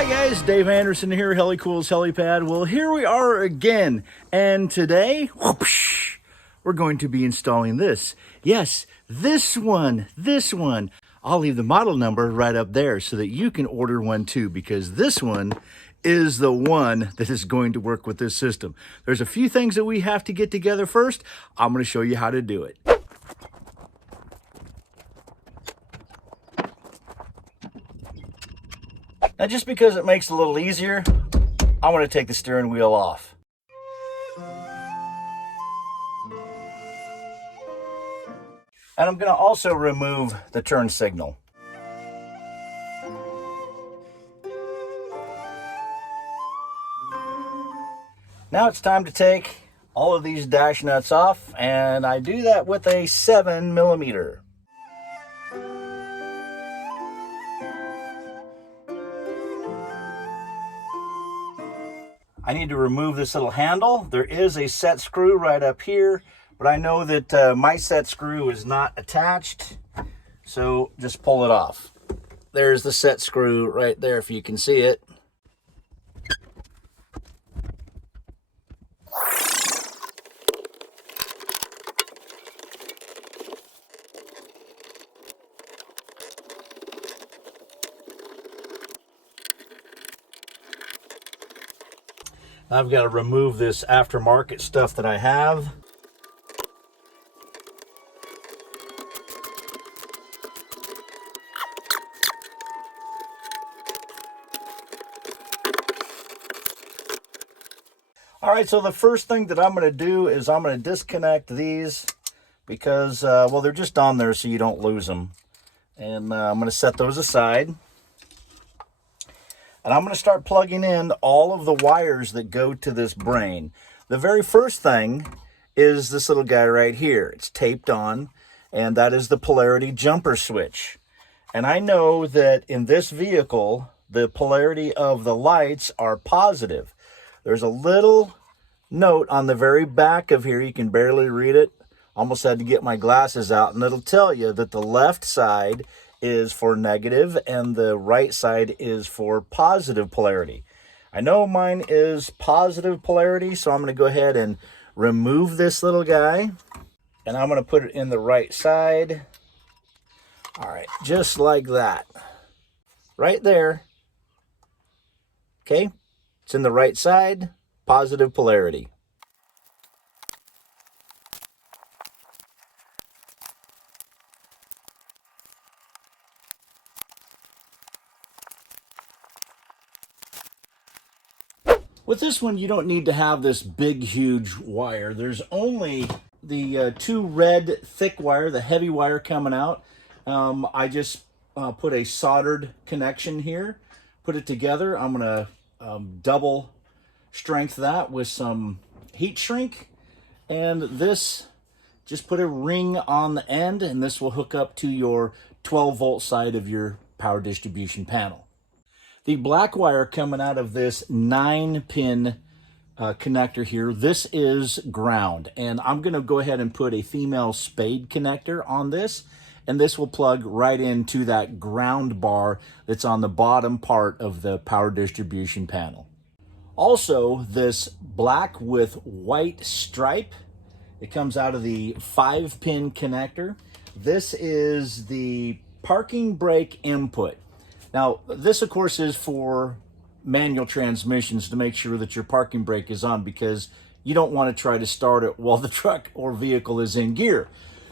Hi guys, Dave Anderson here, Helicool's Helipad. Well, here we are again, and today, whoosh, we're going to be installing this. Yes, this one. I'll leave the model number right up there so that you can order one too, because this one is the one that is going to work with this system. There's a few things that we have to get together first. I'm going to show you how to do it. Now, just because it makes it a little easier, I want to take the steering wheel off. And I'm going to also remove the turn signal. Now it's time to take all of these dash nuts off, and I do that with a 7mm. I need to remove this little handle. There is a set screw right up here, but I know that my set screw is not attached, so just pull it off. There's the set screw right there if you can see it. I've got to remove this aftermarket stuff that I have. All right, so the first thing that I'm going to do is I'm going to disconnect these because, well, they're just on there so you don't lose them. And I'm going to set those aside. And I'm going to start plugging in all of the wires that go to this brain. The very first thing is this little guy right here. It's taped on, and that is the polarity jumper switch. And I know that in this vehicle, the polarity of the lights are positive. There's a little note on the very back of here. You can barely read it. Almost had to get my glasses out, and it'll tell you that the left side is for negative and the right side is for positive polarity. I know mine is positive polarity, so I'm going to go ahead and remove this little guy, and I'm going to put it in the right side. All right, just like that. Right there. Okay, it's in the right side, positive polarity. With this one, you don't need to have this big, huge wire. There's only the two red thick wire, the heavy wire coming out. I just put a soldered connection here, put it together. I'm going to double strength that with some heat shrink. And this, just put a ring on the end, and this will hook up to your 12-volt side of your power distribution panel. The black wire coming out of this 9-pin connector here, this is ground. And I'm going to go ahead and put a female spade connector on this. And this will plug right into that ground bar that's on the bottom part of the power distribution panel. Also, this black with white stripe, it comes out of the 5-pin connector. This is the parking brake input. Now, this, of course, is for manual transmissions to make sure that your parking brake is on, because you don't want to try to start it while the truck or vehicle is in gear.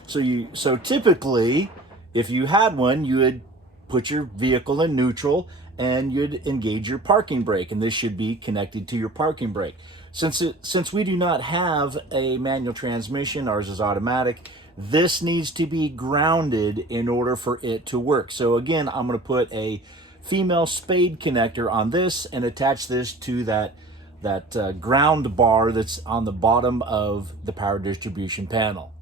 So typically, if you had one, you would put your vehicle in neutral and you'd engage your parking brake, and this should be connected to your parking brake. Since we do not have a manual transmission, ours is automatic, this needs to be grounded in order for it to work. So again, I'm going to put a female spade connector on this and attach this to that ground bar that's on the bottom of the power distribution panel.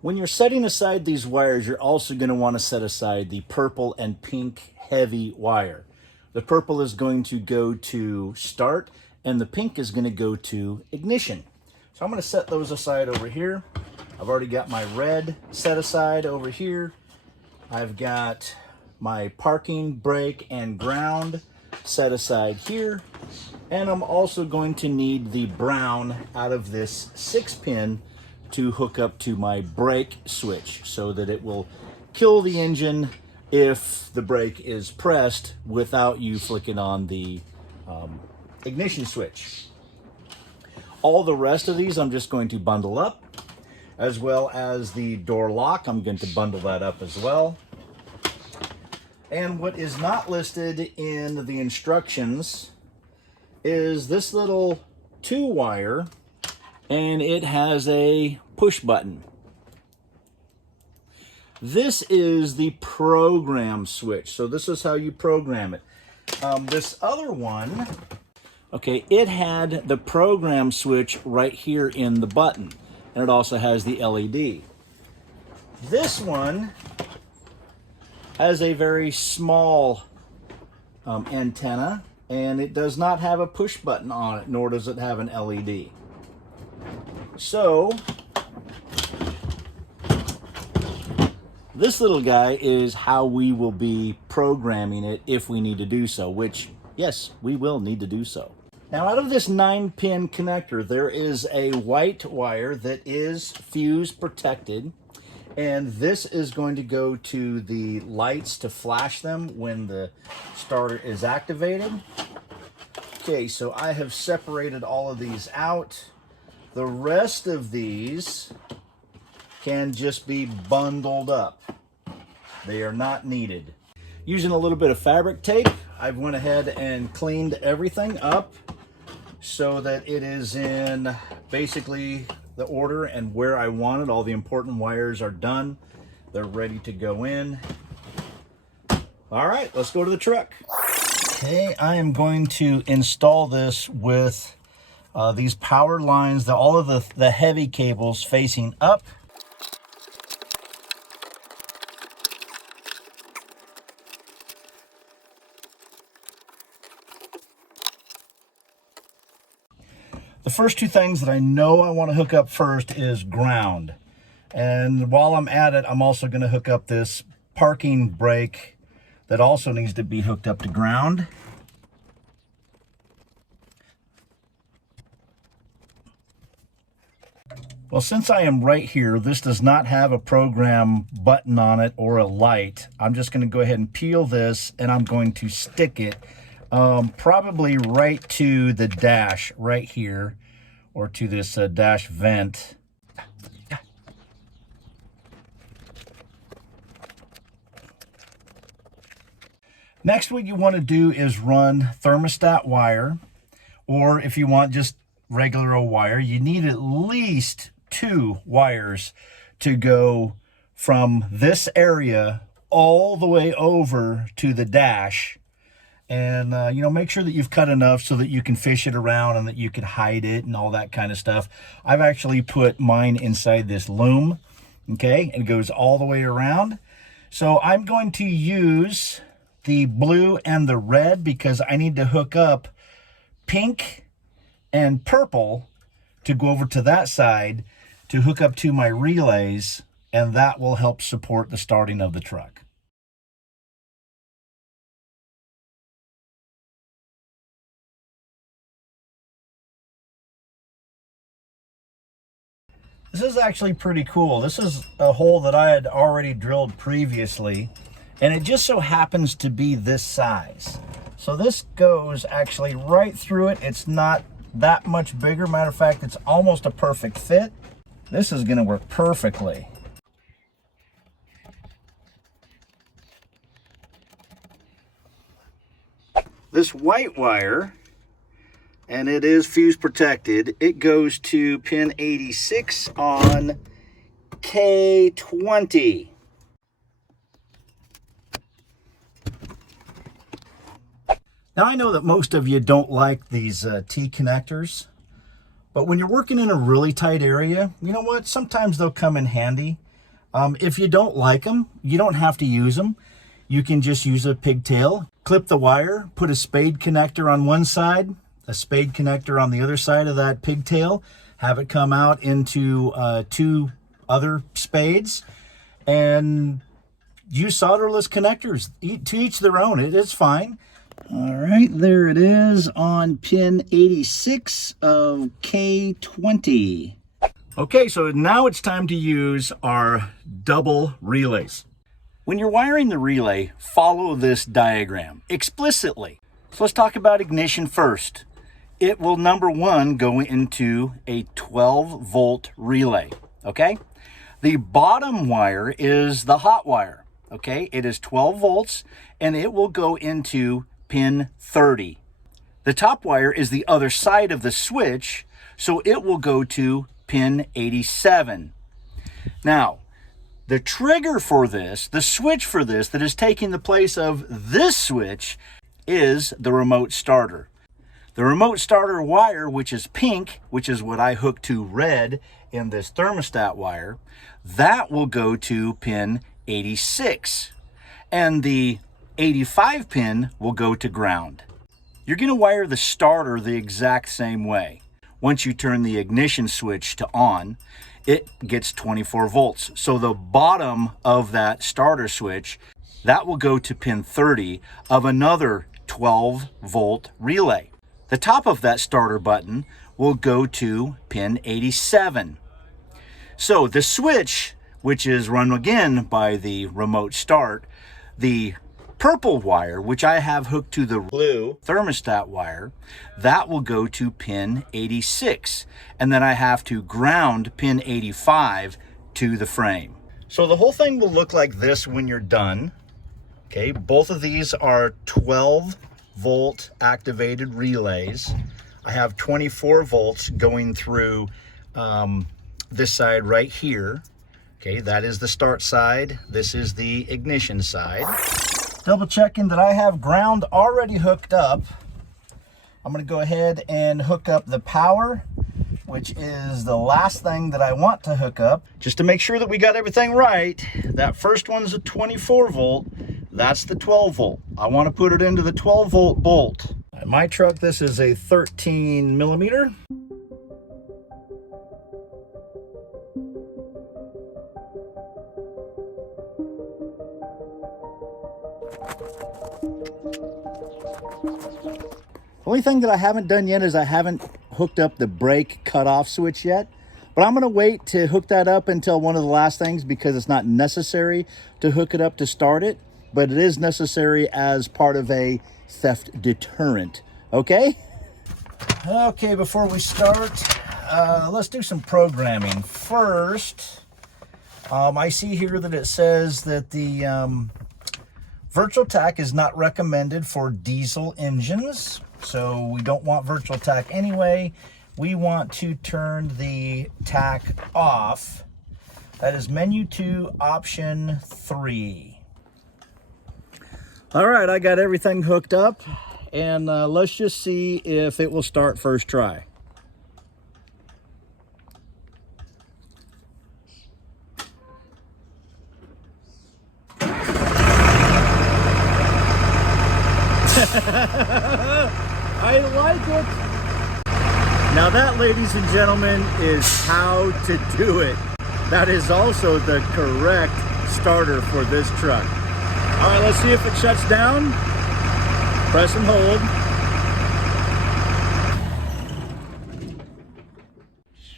When you're setting aside these wires, you're also going to want to set aside the purple and pink heavy wire. The purple is going to go to start, and the pink is going to go to ignition. So I'm going to set those aside over here. I've already got my red set aside over here. I've got my parking, brake, and ground set aside here. And I'm also going to need the brown out of this 6-pin to hook up to my brake switch so that it will kill the engine if the brake is pressed without you flicking on the ignition switch. All the rest of these I'm just going to bundle up, as well as the door lock. I'm going to bundle that up as well. And what is not listed in the instructions is this little 2-wire, and it has a push button. This is the program switch, so this is how you program it. This other one, okay, it had the program switch right here in the button, and it also has the LED. This one has a very small antenna, and it does not have a push button on it, nor does it have an LED. So this little guy is how we will be programming it if we need to do so, which, yes, we will need to do so. Now, out of this 9-pin connector, there is a white wire that is fuse protected, and this is going to go to the lights to flash them when the starter is activated. Okay, so I have separated all of these out. The rest of these can just be bundled up. They are not needed. Using a little bit of fabric tape, I've went ahead and cleaned everything up so that it is in basically the order and where I want it. All the important wires are done. They're ready to go in. All right, let's go to the truck. Okay, I am going to install this with these power lines, all of the heavy cables facing up. The first two things that I know I want to hook up first is ground. And while I'm at it, I'm also going to hook up this parking brake that also needs to be hooked up to ground. Well, since I am right here, this does not have a program button on it or a light. I'm just going to go ahead and peel this, and I'm going to stick it probably right to the dash right here, or to this dash vent. Next, what you want to do is run thermostat wire, or if you want just regular old wire, you need at least 2 wires to go from this area all the way over to the dash. And, you know, make sure that you've cut enough so that you can fish it around and that you can hide it and all that kind of stuff. I've actually put mine inside this loom, okay? It goes all the way around. So I'm going to use the blue and the red because I need to hook up pink and purple to go over to that side to hook up to my relays, and that will help support the starting of the truck. This is actually pretty cool. This is a hole that I had already drilled previously, and it just so happens to be this size. So this goes actually right through it. It's not that much bigger. Matter of fact, it's almost a perfect fit. This is going to work perfectly. This white wire, and it is fuse protected, it goes to pin 86 on K20. Now, I know that most of you don't like these T connectors, but when you're working in a really tight area, you know what? Sometimes they'll come in handy. If you don't like them, you don't have to use them. You can just use a pigtail, clip the wire, put a spade connector on one side, a spade connector on the other side of that pigtail, have it come out into 2 other spades, and use solderless connectors. To each their own. It is fine. All right, there it is on pin 86 of K20. Okay, so now it's time to use our double relays. When you're wiring the relay, follow this diagram explicitly. So let's talk about ignition first. It will, number one, go into a 12-volt relay, okay? The bottom wire is the hot wire, okay? It is 12 volts, and it will go into pin 30. The top wire is the other side of the switch, so it will go to pin 87. Now, the trigger for this, the switch for this that is taking the place of this switch, is the remote starter. The remote starter wire, which is pink, which is what I hooked to red in this thermostat wire, that will go to pin 86. And the 85 pin will go to ground. You're going to wire the starter the exact same way. Once you turn the ignition switch to on, it gets 24 volts. So the bottom of that starter switch, that will go to pin 30 of another 12-volt relay. The top of that starter button will go to pin 87. So the switch, which is run again by the remote start, the purple wire, which I have hooked to the blue thermostat wire, that will go to pin 86. And then I have to ground pin 85 to the frame. So the whole thing will look like this when you're done. Okay, both of these are 12-volt activated relays. I have 24 volts going through this side right here. Okay, that is the start side. This is the ignition side. Double checking that I have ground already hooked up. I'm going to go ahead and hook up the power, which is the last thing that I want to hook up. Just to make sure that we got everything right, that first one's a 24 volt. That's the 12 volt. I want to put it into the 12 volt bolt. In my truck, this is a 13 millimeter. The only thing that I haven't done yet is I haven't hooked up the brake cutoff switch yet, but I'm going to wait to hook that up until one of the last things because it's not necessary to hook it up to start it, but it is necessary as part of a theft deterrent. Okay? Okay, before we start, let's do some programming. First, I see here that it says that the virtual tach is not recommended for diesel engines. So we don't want virtual tach anyway. We want to turn the tach off. That is menu 2, option 3. All right, I got everything hooked up, and let's just see if it will start first try. I like it. Now that, ladies and gentlemen, is how to do it. That is also the correct starter for this truck. All right, let's see if it shuts down. Press and hold.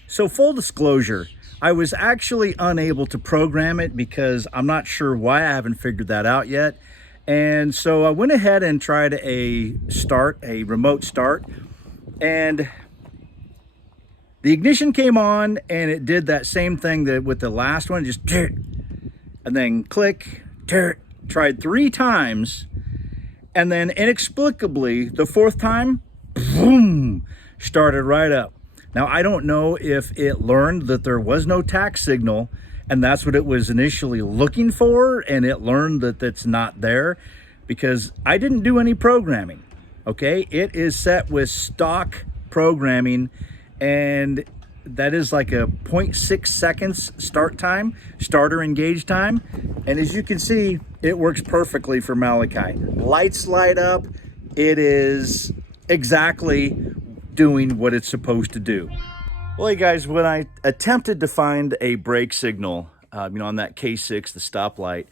So full disclosure, I was actually unable to program it because I'm not sure why. I haven't figured that out yet. And so I went ahead and tried a remote start, and the ignition came on and it did that same thing that with the last one, just and then click, tried 3 times, and then inexplicably the 4th time, boom, started right up. Now I don't know if it learned that there was no tach signal and that's what it was initially looking for, and it learned that that's not there, because I didn't do any programming. Okay, it is set with stock programming, and that is like a 0.6 seconds start time, starter engage time, and as you can see, it works perfectly for Malachai. Lights light up. It is exactly doing what it's supposed to do. Well, hey guys, when I attempted to find a brake signal, on that K6, the stoplight,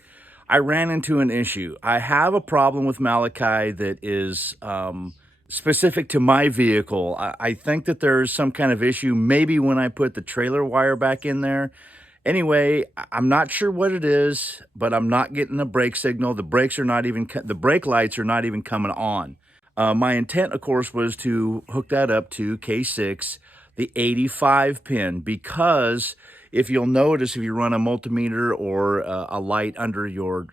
I ran into an issue. I have a problem with Malachai that is specific to my vehicle. I think that there's some kind of issue, maybe when I put the trailer wire back in there. Anyway, I'm not sure what it is, but I'm not getting a brake signal. The brakes are not even, the brake lights are not even coming on. My intent, of course, was to hook that up to K6, the 85 pin, because if you'll notice, if you run a multimeter or a light under your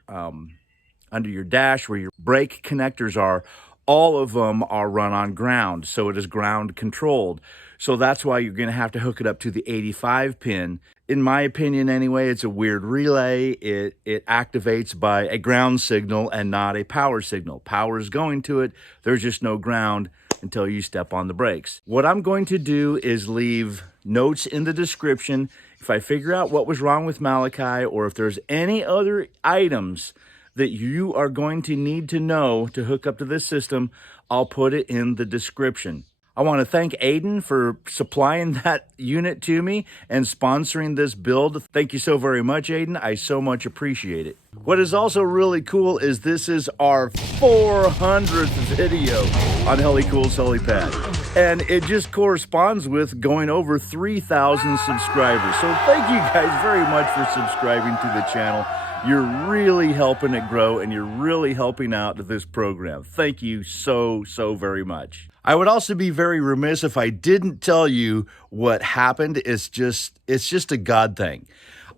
dash where your brake connectors are, all of them are run on ground, so it is ground controlled. So that's why you're going to have to hook it up to the 85 pin. In my opinion anyway, it's a weird relay. It activates by a ground signal and not a power signal. Power is going to it. There's just no ground until you step on the brakes. What I'm going to do is leave notes in the description. If I figure out what was wrong with Malachai, or if there's any other items that you are going to need to know to hook up to this system, I'll put it in the description. I want to thank Aiden for supplying that unit to me and sponsoring this build. Thank you so very much, Aiden. I so much appreciate it. What is also really cool is this is our 400th video on Helicool's Helipad. And it just corresponds with going over 3,000 subscribers. So thank you guys very much for subscribing to the channel. You're really helping it grow, and you're really helping out this program. Thank you so very much. I would also be very remiss if I didn't tell you what happened. It's just a God thing.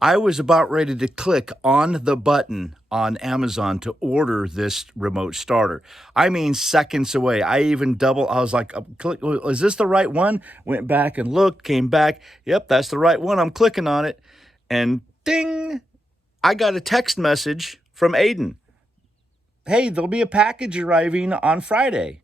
I was about ready to click on the button on Amazon to order this remote starter. I mean, seconds away. I was like, is this the right one? Went back and looked, came back. Yep, that's the right one. I'm clicking on it, and ding, I got a text message from Aiden. Hey, there'll be a package arriving on Friday.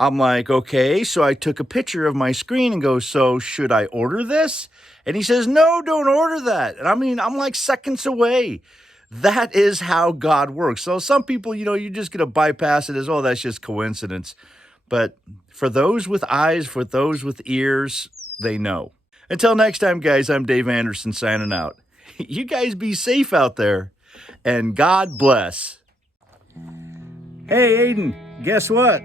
I'm like, okay. So I took a picture of my screen and go, so should I order this? And he says, no, don't order that. And I mean, I'm like seconds away. That is how God works. So some people, you're just going to bypass it as, oh, that's just coincidence. But for those with eyes, for those with ears, they know. Until next time, guys, I'm Dave Anderson signing out. You guys be safe out there, and God bless. Hey, Aiden, guess what?